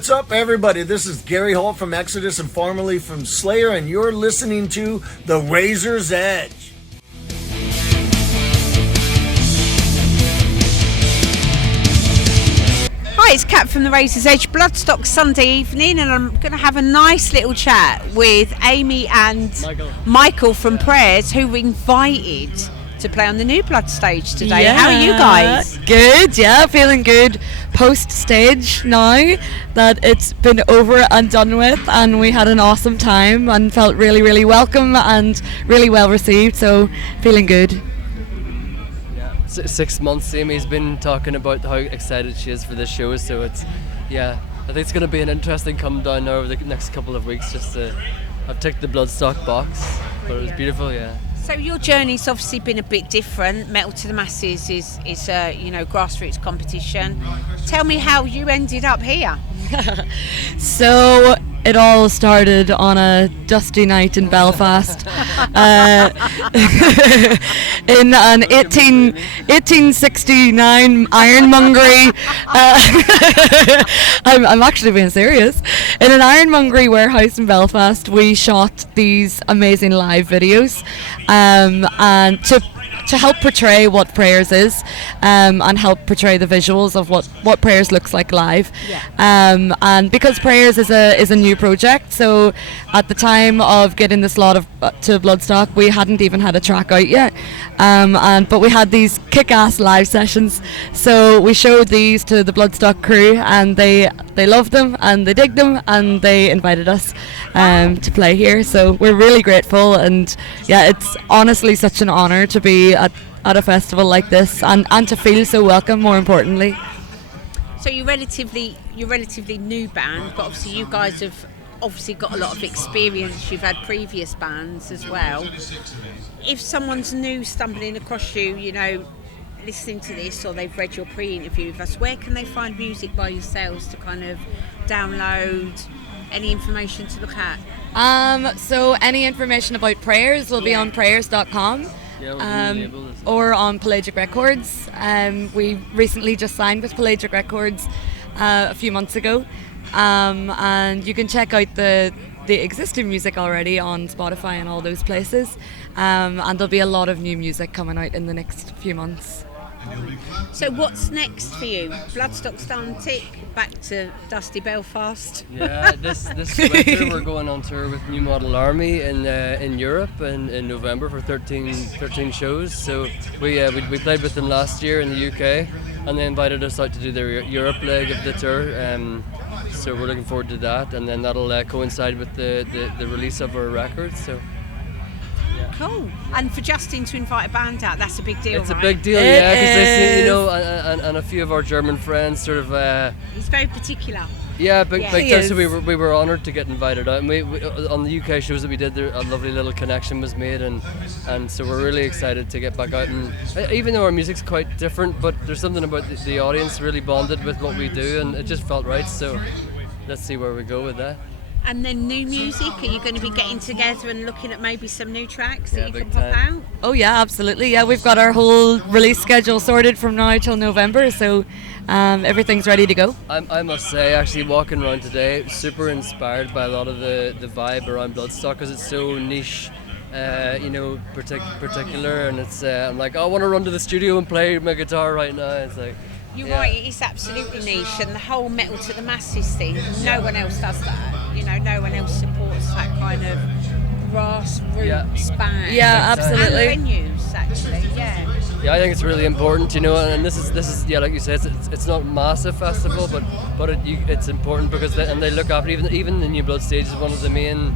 What's up, everybody? This is Gary Holt from Exodus and formerly from Slayer, and you're listening to The Razor's Edge. Hi, it's Kat from The Razor's Edge, Bloodstock Sunday evening, and I'm going to have a nice little chat with Amy and Michael from Preyrs, who were invited to play on the New Blood stage today. Yeah. How are you guys? Good, yeah, feeling good post stage now that it's been over and done with, and we had an awesome time and felt really, really welcome and really well received, so feeling good. 6 months Amy's been talking about how excited she is for this show, so I think it's going to be an interesting come down now over the next couple of weeks. I've ticked the Bloodstock box, but it was beautiful, yeah. So your journey's obviously been a bit different. Metal to the Masses is grassroots competition. Tell me how you ended up here. So it all started on a dusty night in Belfast in an 1869 ironmongery. I'm actually being serious. In an ironmongery warehouse in Belfast, we shot these amazing live videos, and to help portray what Preyrs is, and help portray the visuals of what Preyrs looks like live. Yeah. And because Preyrs is a new project, so at the time of getting the slot to Bloodstock, we hadn't even had a track out yet. But we had these kick-ass live sessions, so we showed these to the Bloodstock crew, and they loved them and they digged them, and they invited us to play here. So we're really grateful, and yeah, it's honestly such an honour to be at a festival like this and to feel so welcome, more importantly. So you're relatively new band, but obviously you guys have obviously got a lot of experience. You've had previous bands as well. If someone's new stumbling across you, listening to this, or they've read your pre-interview with us, where can they find music by yourselves to kind of download? Any information to look at? So any information about Preyrs will be on preyrs.com. Or on Pelagic Records. We recently just signed with Pelagic Records a few months ago, and you can check out the existing music already on Spotify and all those places, and there'll be a lot of new music coming out in the next few months. So what's next for you? Bloodstock's done tick, back to dusty Belfast. Yeah, this winter we're going on tour with New Model Army in Europe in November for 13 shows. So we played with them last year in the UK, and they invited us out to do their Europe leg of the tour. So we're looking forward to that, and then that'll coincide with the release of our records. So. Cool. And for Justin to invite a band out, that's a big deal, It's right? a big deal, yeah, because they see, and a few of our German friends sort of... He's very particular. Yeah, big time. He So is. we were honoured to get invited out. And we on the UK shows that we did, a lovely little connection was made, and so we're really excited to get back out. And even though our music's quite different, but there's something about the audience really bonded with what we do, and it just felt right. So let's see where we go with that. And then new music, are you going to be getting together and looking at maybe some new tracks that you big can pop time. out? Oh yeah, absolutely. Yeah, we've got our whole release schedule sorted from now till November, so everything's ready to go. I must say, actually walking around today, super inspired by a lot of the vibe around Bloodstock, because it's so niche, particular, and it's I'm like, I want to run to the studio and play my guitar right now. It's like, You're right, it is absolutely niche, and the whole Metal to the Masses thing, no one else does that. No one else supports that kind of grassroots band. Yeah, absolutely. And venues, actually, yeah. Yeah, I think it's really important, and this is like you said, it's not a massive festival, but it's important because they look after even the New Blood stage is one of the main,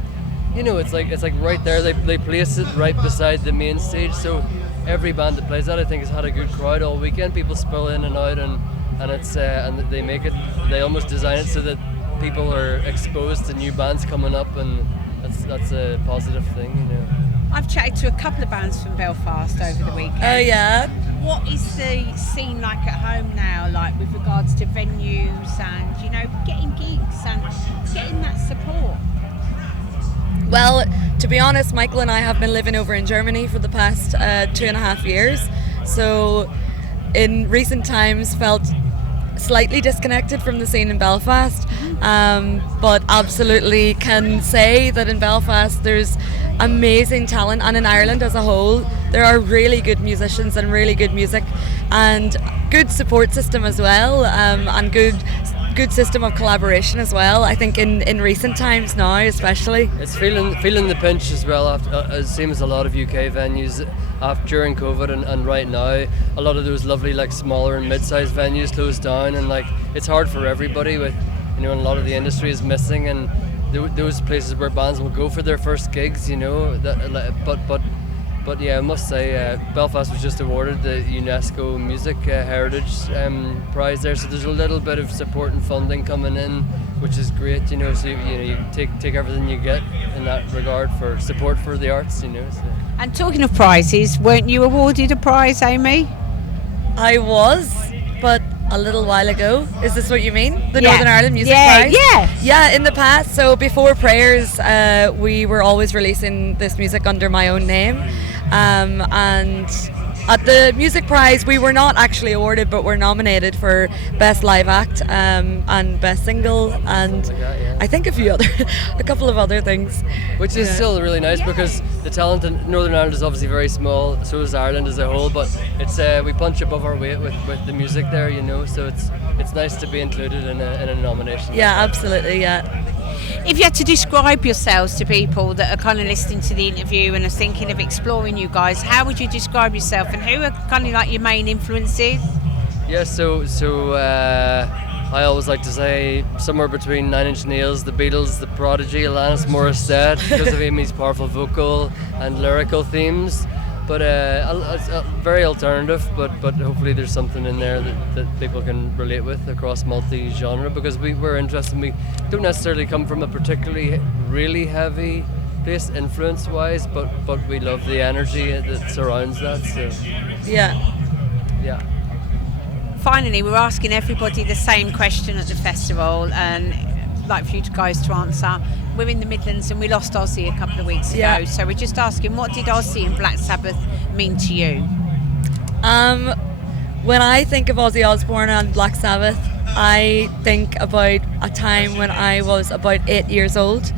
it's like right there, they place it right beside the main stage, so every band that plays that, I think, has had a good crowd all weekend. People spill in and out, and it's and they almost design it so that people are exposed to new bands coming up, and that's a positive thing, I've chatted to a couple of bands from Belfast over the weekend. Oh yeah. What is the scene like at home now, like with regards to venues and getting gigs and getting that support? Well, to be honest, Michael and I have been living over in Germany for the past 2.5 years, so in recent times felt slightly disconnected from the scene in Belfast, but absolutely can say that in Belfast there's amazing talent, and in Ireland as a whole there are really good musicians and really good music and good support system as well, and good system of collaboration as well. I think in recent times now especially. It's feeling the pinch as well, it seems a lot of UK venues during COVID and right now a lot of those lovely like smaller and mid-sized venues closed down, and like it's hard for everybody with, you know, and a lot of the industry is missing, and those places where bands will go for their first gigs, you know, but yeah, I must say Belfast was just awarded the UNESCO Music Heritage Prize there, so there's a little bit of support and funding coming in, which is great, you know, so you take everything you get in that regard for support for the arts, you know. So. And talking of prizes, weren't you awarded a prize, Amy? I was, but a little while ago. Is this what you mean? The Yeah. Northern Ireland Music Yeah, Prize? yeah. Yeah, in the past. So before Preyrs, we were always releasing this music under my own name. And at the Music Prize, we were not actually awarded, but were nominated for Best Live Act and Best Single, and Like that, yeah. I think a couple of other things. Which is still really nice because the talent in Northern Ireland is obviously very small, so is Ireland as a whole, but it's we punch above our weight with the music there, you know, so it's nice to be included in a nomination. Yeah, absolutely, yeah. If you had to describe yourselves to people that are kind of listening to the interview and are thinking of exploring you guys, how would you describe yourself, and who are kind of like your main influences? Yeah, so I always like to say somewhere between Nine Inch Nails, the Beatles, the Prodigy, Alanis Morissette, because of Amy's powerful vocal and lyrical themes. But very alternative, but hopefully there's something in there that people can relate with across multi-genre, because we're interested. We don't necessarily come from a particularly really heavy place influence-wise, but we love the energy that surrounds that. So Yeah. yeah. Finally, we're asking everybody the same question at the festival, and like for you guys to answer. We're in the Midlands and we lost Ozzy a couple of weeks ago, Yeah. so we're just asking, what did Ozzy and Black Sabbath mean to you? When I think of Ozzy Osbourne and Black Sabbath, I think about a time when I was about 8 years old,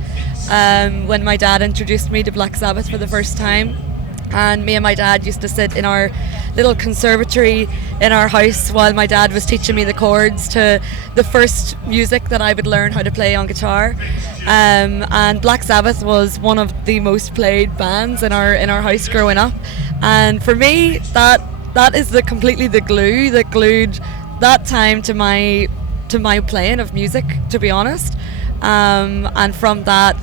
when my dad introduced me to Black Sabbath for the first time. And me and my dad used to sit in our little conservatory in our house while my dad was teaching me the chords to the first music that I would learn how to play on guitar. And Black Sabbath was one of the most played bands in our house growing up. And for me, that is completely the glue that glued that time to my playing of music, to be honest. And from that,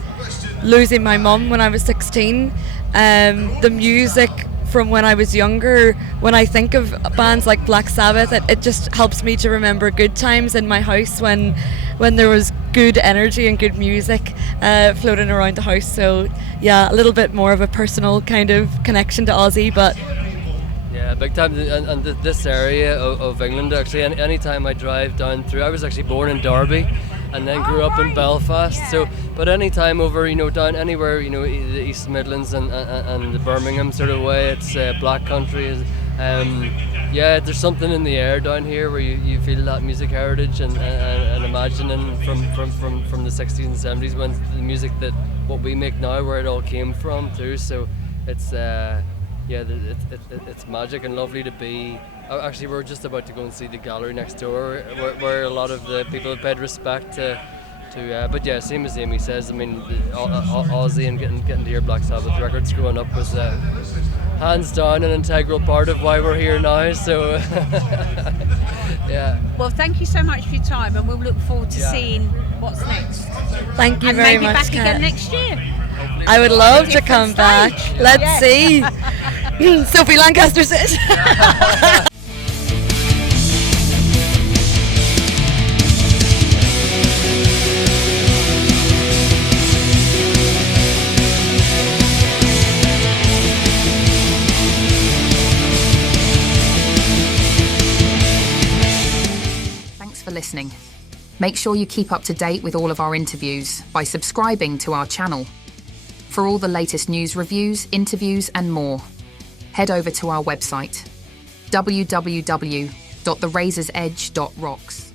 losing my mum when I was 16, the music from when I was younger, when I think of bands like Black Sabbath, it just helps me to remember good times in my house when there was good energy and good music floating around the house. So yeah, a little bit more of a personal kind of connection to Ozzy, but Yeah, big time. And this area of England, actually, any time I drive down through, I was actually born in Derby and then grew up in Belfast. Yeah. So, but any time over, down anywhere, the East Midlands and the Birmingham sort of way, it's Black Country. Yeah, there's something in the air down here where you feel that music heritage and imagining from the 60s and 70s when the music that what we make now, where it all came from too. So it's it's magic and lovely to be. Actually, we're just about to go and see the gallery next door, where a lot of the people have paid respect to. But yeah, same as Amy says. I mean, Ozzy and getting to hear Black Sabbath records growing up was hands down an integral part of why we're here now. So yeah. Well, thank you so much for your time, and we'll look forward to seeing what's next. thank you And very maybe much, back Kat. again next year. I would love to Different come stage. back. Let's Yeah. see. Sophie Lancaster says. Thanks for listening. Make sure you keep up to date with all of our interviews by subscribing to our channel. For all the latest news, reviews, interviews and more, head over to our website www.therazorsedge.rocks.